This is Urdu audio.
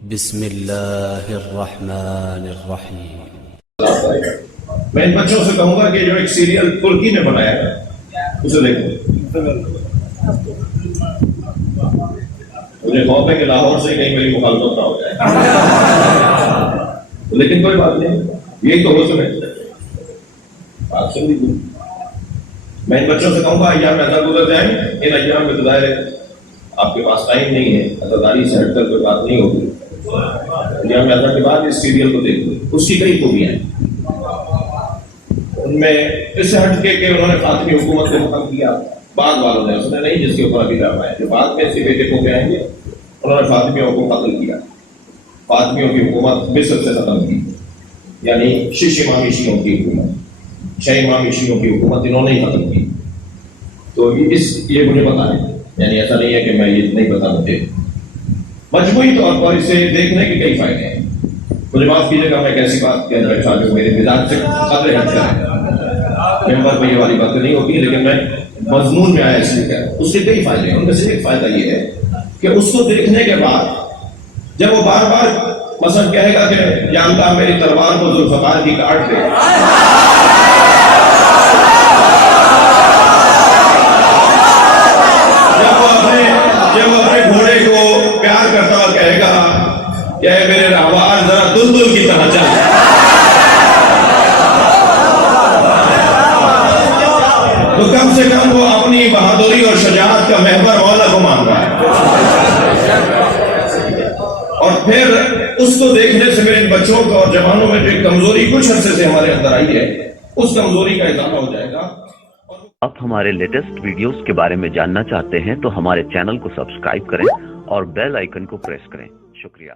بسم اللہ الرحمن الرحیم۔ میں ان بچوں سے کہوں گا کہ جو ایک سیریل ترکی میں بنایا ہے اسے دیکھو۔ مجھے خوف ہے کہ لاہور سے کہیں میری مخالفت نہ ہو جائے، لیکن کوئی بات نہیں، یہی تو ہو سکے آپ سے بھی۔ میں ان بچوں سے کہوں گا ایام ایسا گزر جائیں، ان ایام میں ظاہر ہے آپ کے پاس ٹائم نہیں ہے، عزاداری سے ہٹ کر کوئی بات نہیں ہوگی۔ ایام ایسا کے بعد اس سیریل کو دیکھو، اس کی کئی خوبیاں ہیں۔ ان میں اس سے ہٹ کے کہ انہوں نے فاطمی حکومت کو ختم کیا، بعد والوں نے، اس نے نہیں جس کے اوپر ابھی ڈرامہ ہے، جو بعد میں اسی بیٹے کو آئیں گے، انہوں نے فاطمیوں کو قتل کیا، فاطمیوں کی حکومت مصر سے ختم کی، یعنی شش امامی شیعوں کی حکومت، 6 امامی شیعوں کی حکومت انہوں نے ہی ختم کی۔ تو یہ مجھے پتا ہے، یعنی ایسا نہیں ہے کہ میں یہ نہیں بتا مجھے۔ مجموعی طور پر اسے دیکھنے کے کئی فائدے ہیں۔ مجھے معاف کیجیے گا میں ایک ایسی بات کہہ رہا جو میرے مزاج سے قدر ہٹ کر ہے، ممبر میں یہ والی باتیں نہیں ہوتی، لیکن میں مضمون میں آیا اس لیے کہہ رہا ہوں۔ اس کے کئی فائدے ہیں، ان میں سے ایک فائدہ یہ ہے کہ اس کو دیکھنے کے بعد جب وہ بار بار مثلا کہے گا کہ یا اللہ میری تلوار کو ذوالفقار کی کاٹ دے، جب وہ اپنے گھوڑے کو پیار کرتا ہوا کہے گا کہ اے میرے رہوار ذرا دلدل کی طرح چل، تو کم سے کم وہ اپنی بہادری اور شجاعت کا محور والا کو مان رہا ہے۔ اور پھر اس کو دیکھنے سے میرے بچوں کو اور جوانوں میں جو ایک کمزوری کچھ عرصے سے ہمارے اندر آئی ہے، اس کمزوری کا اضافہ ہو جائے گا۔ آپ ہمارے لیٹسٹ ویڈیوز کے بارے میں جاننا چاہتے ہیں تو ہمارے چینل کو سبسکرائب کریں اور بیل آئیکن کو پریس کریں۔ شکریہ۔